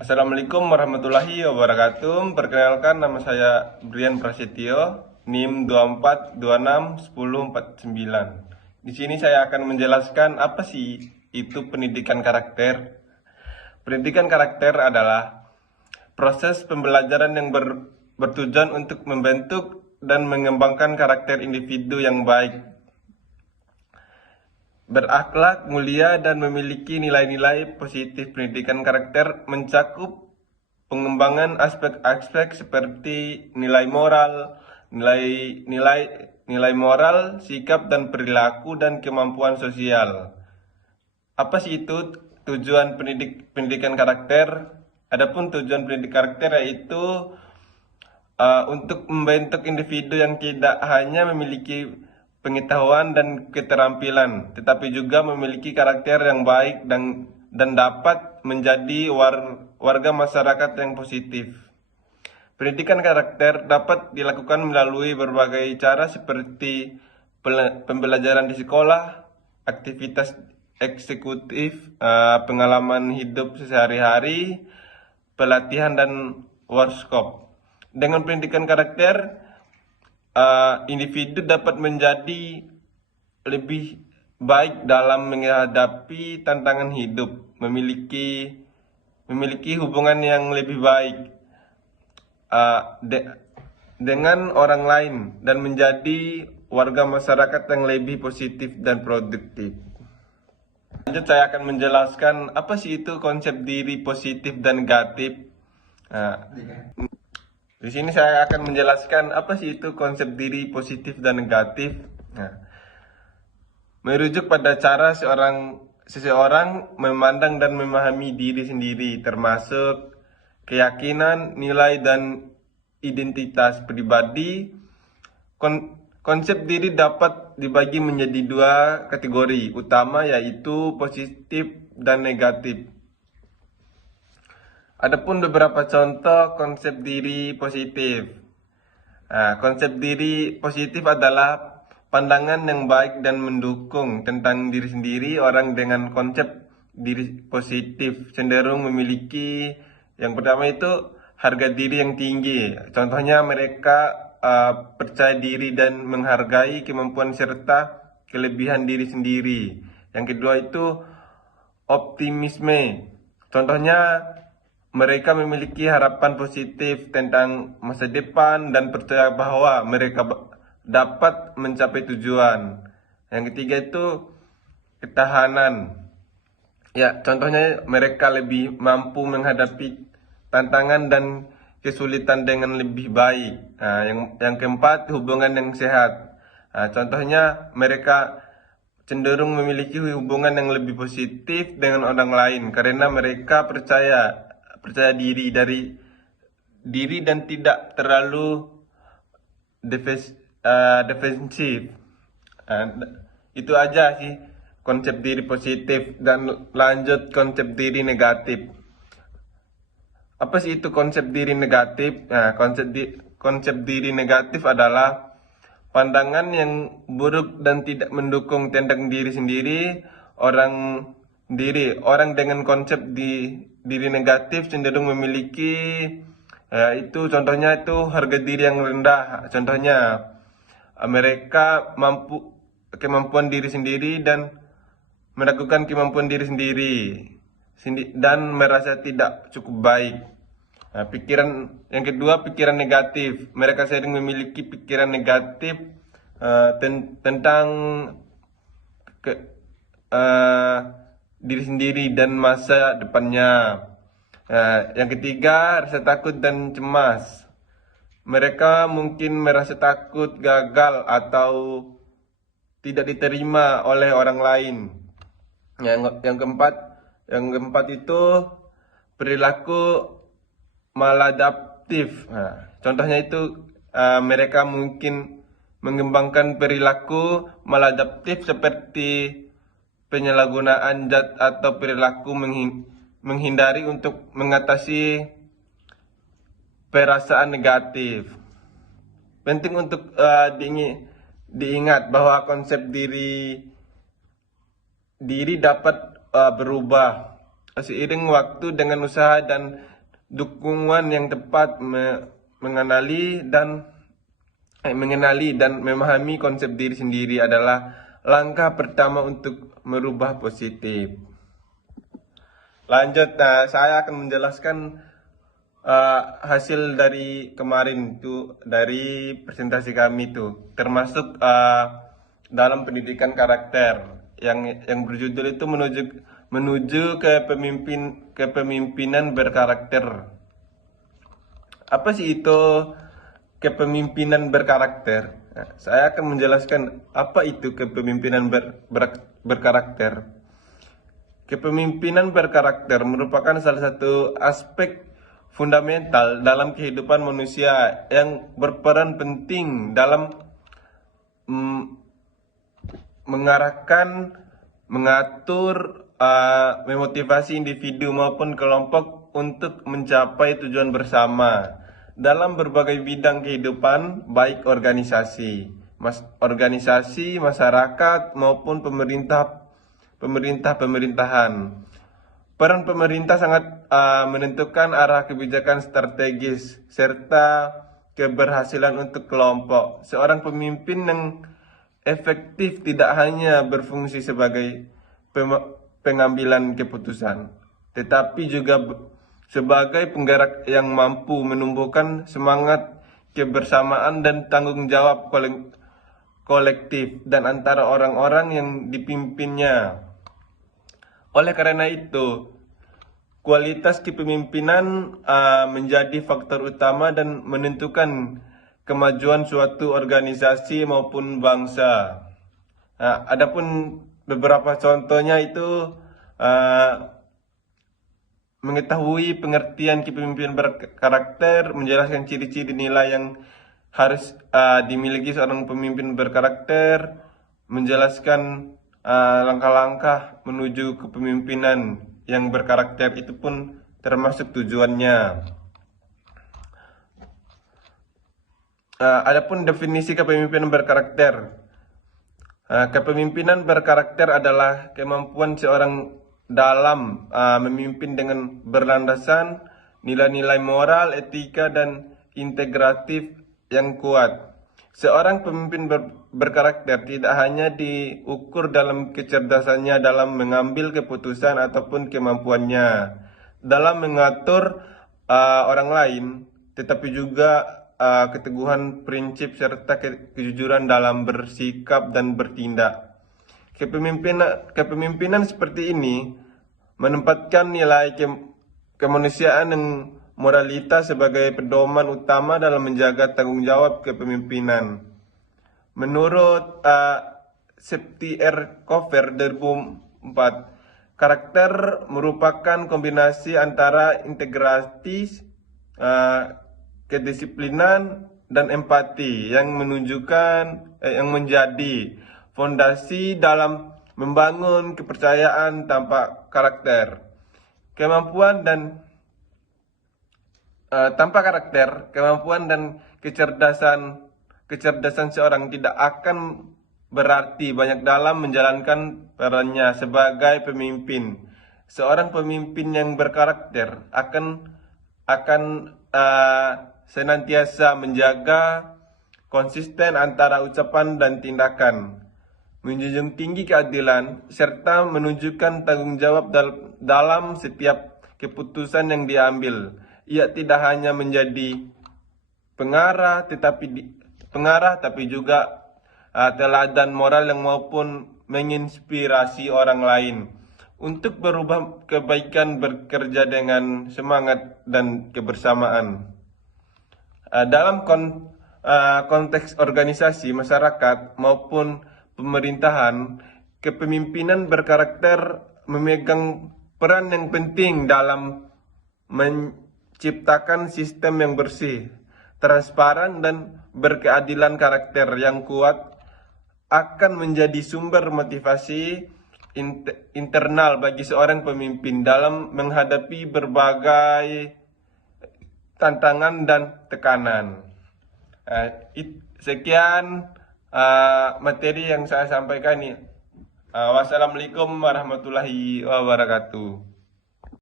Assalamualaikum warahmatullahi wabarakatuh. Perkenalkan, nama saya Brian Prasetyo, NIM 24261049. Di sini saya akan menjelaskan apa sih itu pendidikan karakter. Pendidikan karakter adalah proses pembelajaran yang bertujuan untuk membentuk dan mengembangkan karakter individu yang baik, berakhlak mulia, dan memiliki nilai-nilai positif. Pendidikan karakter mencakup pengembangan aspek-aspek seperti nilai moral, sikap dan perilaku, dan kemampuan sosial. Apa sih itu tujuan pendidikan karakter? Adapun tujuan pendidikan karakter yaitu untuk membentuk individu yang tidak hanya memiliki pengetahuan dan keterampilan, tetapi juga memiliki karakter yang baik dan dapat menjadi warga masyarakat yang positif. Pendidikan karakter dapat dilakukan melalui berbagai cara seperti pembelajaran di sekolah, aktivitas eksekutif, pengalaman hidup sehari-hari, pelatihan dan workshop. Dengan pendidikan karakter, individu dapat menjadi lebih baik dalam menghadapi tantangan hidup, memiliki hubungan yang lebih baik dengan orang lain, dan menjadi warga masyarakat yang lebih positif dan produktif. Lanjut, saya akan menjelaskan apa sih itu konsep diri positif dan negatif. Di sini saya akan menjelaskan apa sih itu konsep diri positif dan negatif. Merujuk pada cara seseorang memandang dan memahami diri sendiri, termasuk keyakinan, nilai, dan identitas pribadi. Konsep diri dapat dibagi menjadi dua kategori utama, yaitu positif dan negatif. Adapun beberapa contoh konsep diri positif. Konsep diri positif adalah pandangan yang baik dan mendukung tentang diri sendiri. Orang dengan konsep diri positif cenderung memiliki, yang pertama itu, harga diri yang tinggi. Contohnya, mereka percaya diri dan menghargai kemampuan serta kelebihan diri sendiri. Yang kedua itu optimisme. Contohnya, mereka memiliki harapan positif tentang masa depan dan percaya bahwa mereka dapat mencapai tujuan. Yang ketiga itu ketahanan. Ya, contohnya mereka lebih mampu menghadapi tantangan dan kesulitan dengan lebih baik. Yang keempat, hubungan yang sehat. Contohnya mereka cenderung memiliki hubungan yang lebih positif dengan orang lain karena mereka percaya diri dan tidak terlalu defensif. Itu aja sih konsep diri positif. Dan lanjut konsep diri negatif. Apa sih itu konsep diri negatif? Konsep diri negatif adalah pandangan yang buruk dan tidak mendukung tentang diri sendiri. Orang dengan konsep diri negatif cenderung memiliki contohnya itu harga diri yang rendah. Contohnya, mereka kemampuan diri sendiri dan meragukan kemampuan diri sendiri dan merasa tidak cukup baik. Yang kedua, pikiran negatif. Mereka sering memiliki pikiran negatif tentang diri sendiri dan masa depannya. Yang ketiga, rasa takut dan cemas. Mereka mungkin merasa takut gagal atau tidak diterima oleh orang lain. Yang keempat itu perilaku maladaptif. Contohnya itu mereka mungkin mengembangkan perilaku maladaptif seperti penyalahgunaan zat atau perilaku menghindari untuk mengatasi perasaan negatif. Penting untuk diingat bahwa konsep diri dapat berubah. seiring waktu dengan usaha dan dukungan yang tepat mengenali dan memahami konsep diri sendiri adalah langkah pertama untuk merubah positif. Lanjut, saya akan menjelaskan hasil dari kemarin itu, dari presentasi kami itu, termasuk dalam pendidikan karakter yang berjudul itu menuju kepemimpinan berkarakter. Apa sih itu kepemimpinan berkarakter? Nah, saya akan menjelaskan apa itu kepemimpinan berkarakter. Kepemimpinan berkarakter merupakan salah satu aspek fundamental dalam kehidupan manusia yang berperan penting dalam mengarahkan, mengatur, memotivasi individu maupun kelompok untuk mencapai tujuan bersama dalam berbagai bidang kehidupan, baik organisasi, masyarakat maupun pemerintahan. Peran pemerintah sangat menentukan arah kebijakan strategis serta keberhasilan untuk kelompok. Seorang pemimpin yang efektif tidak hanya berfungsi sebagai pengambilan keputusan, tetapi juga sebagai penggerak yang mampu menumbuhkan semangat kebersamaan dan tanggung jawab kolektif dan antara orang-orang yang dipimpinnya. Oleh karena itu, kualitas kepemimpinan menjadi faktor utama dan menentukan kemajuan suatu organisasi maupun bangsa. Adapun beberapa contohnya itu mengetahui pengertian kepemimpinan berkarakter, menjelaskan ciri-ciri nilai yang harus dimiliki seorang pemimpin berkarakter, menjelaskan langkah-langkah menuju kepemimpinan yang berkarakter itu pun termasuk tujuannya. Adapun definisi kepemimpinan berkarakter. Kepemimpinan berkarakter adalah kemampuan seorang dalam memimpin dengan berlandaskan nilai-nilai moral, etika, dan integratif yang kuat. Seorang pemimpin berkarakter tidak hanya diukur dalam kecerdasannya dalam mengambil keputusan ataupun kemampuannya dalam mengatur orang lain, tetapi juga keteguhan prinsip serta kejujuran dalam bersikap dan bertindak. Kepemimpinan seperti ini menempatkan nilai kemanusiaan dan moralitas sebagai pedoman utama dalam menjaga tanggung jawab kepemimpinan. Menurut Septi R. Cover 2004, karakter merupakan kombinasi antara integrasi, kedisiplinan, dan empati yang menjadi fondasi dalam membangun kepercayaan tanpa karakter. Tanpa karakter, kemampuan dan kecerdasan seorang tidak akan berarti banyak dalam menjalankan perannya sebagai pemimpin. Seorang pemimpin yang berkarakter akan senantiasa menjaga konsisten antara ucapan dan tindakan, menjunjung tinggi keadilan, serta menunjukkan tanggung jawab dalam setiap keputusan yang diambil. Ia tidak hanya menjadi pengarah, tapi juga teladan moral yang maupun menginspirasi orang lain untuk berubah kebaikan, bekerja dengan semangat dan kebersamaan. Dalam konteks organisasi, masyarakat maupun pemerintahan, kepemimpinan berkarakter memegang peran yang penting dalam menciptakan sistem yang bersih, transparan, dan berkeadilan. Karakter yang kuat akan menjadi sumber motivasi internal bagi seorang pemimpin dalam menghadapi berbagai tantangan dan tekanan. Sekian materi yang saya sampaikan ini. Wassalamualaikum warahmatullahi wabarakatuh.